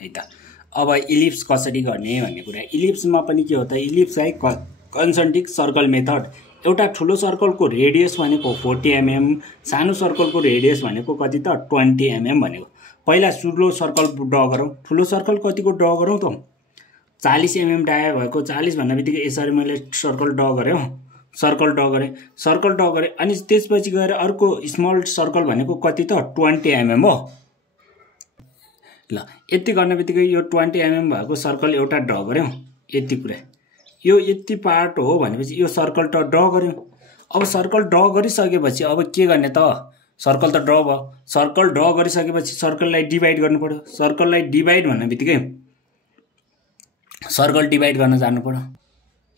है त। अब इलिप्स कसरी गर्ने भन्ने कुरा, इलिप्समा पनि के हो त, इलिप्सलाई कन्सेन्ट्रिक सर्कल मेथड। एउटा ठुलो सर्कलको रेडियस भनेको 40 mm, सानो सर्कलको रेडियस भनेको कति त 20 mm भनेको। पहिला ठुलो सर्कल ड्र गरौँ। ठुलो सर्कल कतिको ड्र गरौँ त, 40 mm डाया भएको, 40 भन्ने बित्तिकै यसरी मैले सर्कल ड्र गरेँ, सर्कल ड्र गरेँ अनि त्यसपछि गएर अर्को स्मल सर्कल भनेको कति त 20 mm हो। ल यति गर्ने बित्तिकै यो 20 mm भएको सर्कल एउटा ड्र गऱ्यौँ, यति कुरा, यो यति पार्ट हो भनेपछि यो सर्कल त ड्र गऱ्यौँ। अब सर्कल ड्र गरिसकेपछि अब के गर्ने त, सर्कल त ड्र भयो, सर्कल ड्र गरिसकेपछि सर्कललाई डिभाइड गर्नु पर्यो। सर्कललाई डिभाइड भन्ने बित्तिकै सर्कल डिभाइड गर्न जानु पर्यो।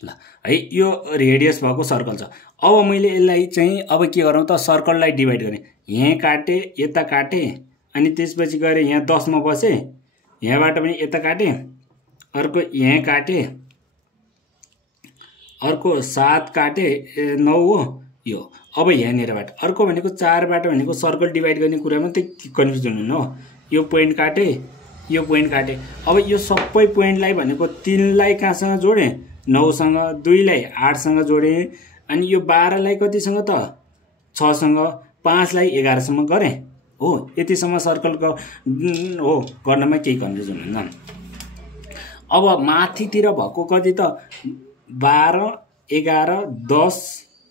ल है यो रेडियस भएको सर्कल छ। अब मैले यसलाई चाहिँ अब के गरौँ त, सर्कललाई डिभाइड गरेँ, यहाँ काटे यता काटे अनि त्यसपछि गएर यहाँ 10 मा बसे, यहाँबाट पनि यता काटे, अर्को यहाँ काटे, अर्को 7 काटे 9 हो यो। अब यहाँनिरबाट अर्को भनेको 4बाट भनेको सर्कल डिभाइड गर्ने कुरामा त्यही कन्फ्युजन हुनु हो। यो पोइन्ट काटे, यो पोइन्ट काटे। अब यो सबै पोइन्टलाई भनेको 3लाई कहाँसँग जोडेँ, 9 सँग, 2लाई 8 सँग जोडेँ, अनि यो 12लाई कतिसँग त 6 सँग, 5लाई 11 सम्म गरेँ हो। यतिसम्म सर्कलको हो गर्नमा केही कन्फ्युजन हुन्न। अब माथितिर भएको कति त 12, 11, 10,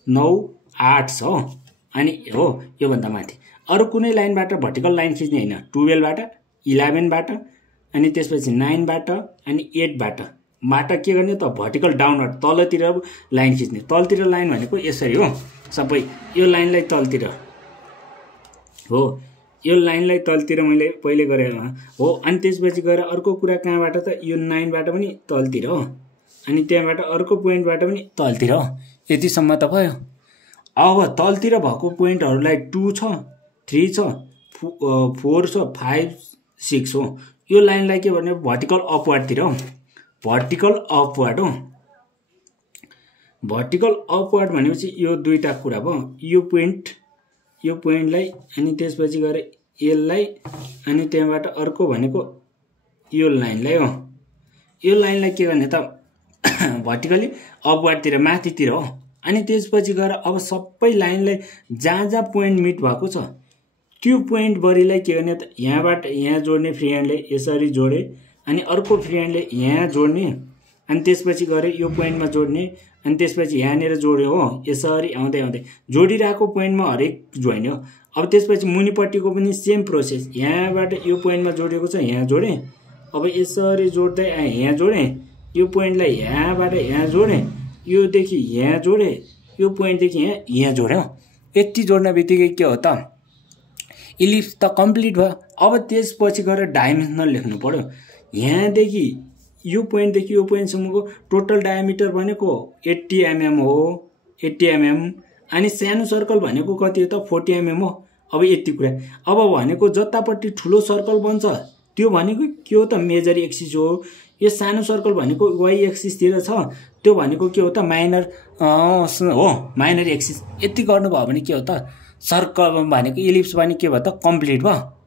9, 8 छ हो। अनि हो योभन्दा माथि अरू कुनै लाइनबाट भर्टिकल लाइन खिच्ने होइन, 12बाट, 11बाट, अनि त्यसपछि 9बाट अनि 8बाट के गर्ने त, भर्टिकल डाउनवर्ड तलतिर लाइन खिच्ने। तलतिर लाइन भनेको यसरी हो, सबै यो लाइनलाई तलतिर हो, यो लाइनलाई तलतिर मैले पहिले गरेँ हो। अनि त्यसपछि गएर अर्को कुरा कहाँबाट त, यो 9बाट पनि तलतिर हो, अनि त्यहाँबाट अर्को पोइन्टबाट पनि तलतिर हो। यतिसम्म त भयो। अब तलतिर भएको पोइन्टहरूलाई 2 छ, 3 छ, 4 छ, 5, 6 हो। यो लाइनलाई के भन्ने, भर्टिकल अपवर्डतिर हो, भर्टिकल अपवर्ड हो। भर्टिकल अपवर्ड भनेपछि यो दुईटा कुरा भयो। यो पोइन्टलाई अनि त्यसपछि गएर यसलाई अनि त्यहाँबाट अर्को भनेको यो लाइनलाई हो। यो लाइनलाई के गर्ने त, भर्टिकली अपवर्डतिर माथितिर हो। अनि त्यसपछि गएर अब सबै लाइनलाई जहाँ पोइन्ट मिट भएको छ त्यो पोइन्ट बरीलाई के गर्ने त, यहाँबाट यहाँ जोड्ने फ्री ह्यान्डले यसरी जोडे, अनि अर्को फ्री ह्यान्डले यहाँ जोड्ने, अनि त्यसपछि गएर यो पोइन्टमा जोड्ने, अनि त्यसपछि यहाँनिर जोड्यो हो। यसरी आउँदै आउँदै जोडिरहेको पोइन्टमा हरेक जोड्ने हो। अब त्यसपछि मुनिपट्टिको पनि सेम प्रोसेस, यहाँबाट यो पोइन्टमा जोडेको छ, यहाँ जोडेँ, अब यसरी जोड्दै आएँ, यहाँ जोडेँ, यो पोइन्टलाई यहाँबाट यहाँ जोडेँ, योदेखि यहाँ जोडेँ, यो पोइन्टदेखि यहाँ जोड्यो। यति जोड्न बित्तिकै के हो त, इलिप्स त कम्प्लिट भयो। अब त्यसपछि गएर डाइमेन्सनल लेख्नु पर्यो। यहाँदेखि यो पोइन्टदेखि यो पोइन्टसम्मको टोटल डायमिटर भनेको 80 mm हो, 80 mm। अनि सानो सर्कल भनेको कति हो त, 40 mm हो। अब यति कुरा। अब भनेको जतापट्टि ठुलो सर्कल बन्छ त्यो भनेको के हो त, मेजर एक्सिस हो। यो सानो सर्कल भनेको वाइ एक्सिसतिर छ, त्यो भनेको के हो त, माइनर हो, माइनर एक्सिस। यति गर्नुभयो भने के हो त, सर्कल भनेको इलिप्स भने के भयो त, कम्प्लिट भयो।